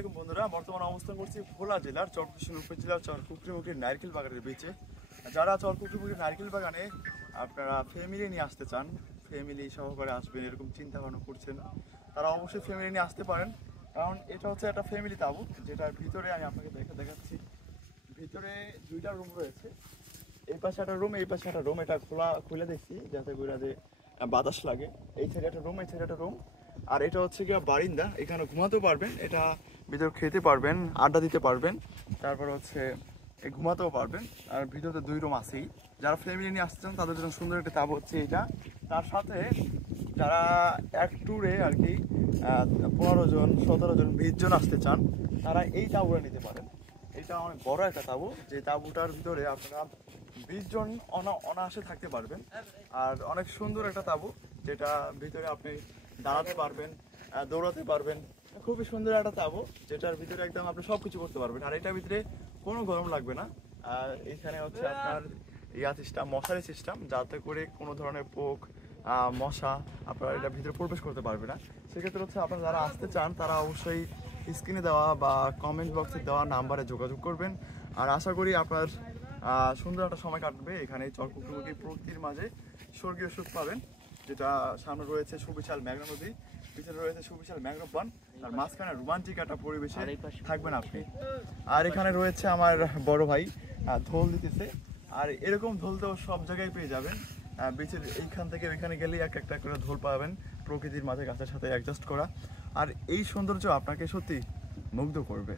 আলাইকুম বন্ধুরা, বর্তমানে অবস্থান করছি ভোলা জেলার চরফ্যাশন উপজেলার চরকুকরিমুখী নারকেল বাগানের বিচে। যারা চরকুকরিমুখী নারকেল বাগানে আপনারা ফ্যামিলি নিয়ে আসতে চান, ফ্যামিলি সহকারে আসবেন এরকম চিন্তা ভাবনা করছেন, তারা অবশ্যই ফ্যামিলি নিয়ে আসতে পারেন। কারণ এটা হচ্ছে একটা ফ্যামিলি তাঁবু, যেটার ভিতরে আমি আপনাকে দেখাচ্ছি। ভিতরে দুইটা রুম রয়েছে, এই পাশে একটা রুম, এই পাশে একটা রুম। এটা খুলে দিচ্ছি যাতে করে যে বাতাস লাগে। এই সাইডে একটা রুম, এই সাইডে একটা রুম। আর এটা হচ্ছে গিয়ে বারিন্দা, এখানে ঘুমাতেও পারবেন, এটা ভিতরে খেতে পারবেন, আড্ডা দিতে পারবেন, তারপর হচ্ছে ঘুমাতেও পারবেন। আর ভিতরে 2 রুম আছেই। যারা ফ্যামিলি নিয়ে আসতে চান তাদের জন্য সুন্দর একটা তাঁবু হচ্ছে এটা। তার সাথে যারা এক ট্যুরে আর কি 15 জন, 17 জন, 20 জন আসতে চান, তারা এই তাঁবুটা নিতে পারেন। এটা অনেক বড় একটা তাঁবু, যে তাঁবুটার ভিতরে আপনারা 20 জন অনায়াসে থাকতে পারবেন। আর অনেক সুন্দর একটা তাঁবু, যেটা ভিতরে আপনি দাঁড়াতে পারবেন, দৌড়াতে পারবেন। খুবই সুন্দর একটা তাঁবু, যেটার ভিতরে একদম আপনি সবকিছু করতে পারবেন। আর এটার ভিতরে কোনো গরম লাগবে না। আর এখানে হচ্ছে আপনার সিস্টেম, মশারি সিস্টেম, যাতে করে কোনো ধরনের পোক, মশা আপনার এটার ভিতরে প্রবেশ করতে পারবে না। সেক্ষেত্রে হচ্ছে আপনারা যারা আসতে চান তারা অবশ্যই স্ক্রিনে দেওয়া বা কমেন্ট বক্সে দেওয়া নাম্বারে যোগাযোগ করবেন। আর আশা করি আপনার সুন্দর একটা সময় কাটবে এখানে চরকুকরিমুখী প্রকৃতির মাঝে। স্বর্গীয় সুখ পাবেন, যেটা সামনে রয়েছে সুবিশাল মেঘনা নদী, পিছনে রয়েছে সুবিশাল ম্যানগ্রোভ বন, আর মাঝখানে রোমান্টিক একটা পরিবেশে থাকবেন আপনি। আর এখানে রয়েছে আমার বড় ভাই ঢোল দিতেছে। আর এরকম ঢোল তো সব জায়গায় পেয়ে যাবেন, বিচের এইখান থেকে ওইখানে গেলেই এক একটা করে ঢোল পাবেন, প্রকৃতির মাঝে গাছের সাথে অ্যাডজাস্ট করা। আর এই সৌন্দর্য আপনাকে সত্যি মুগ্ধ করবে।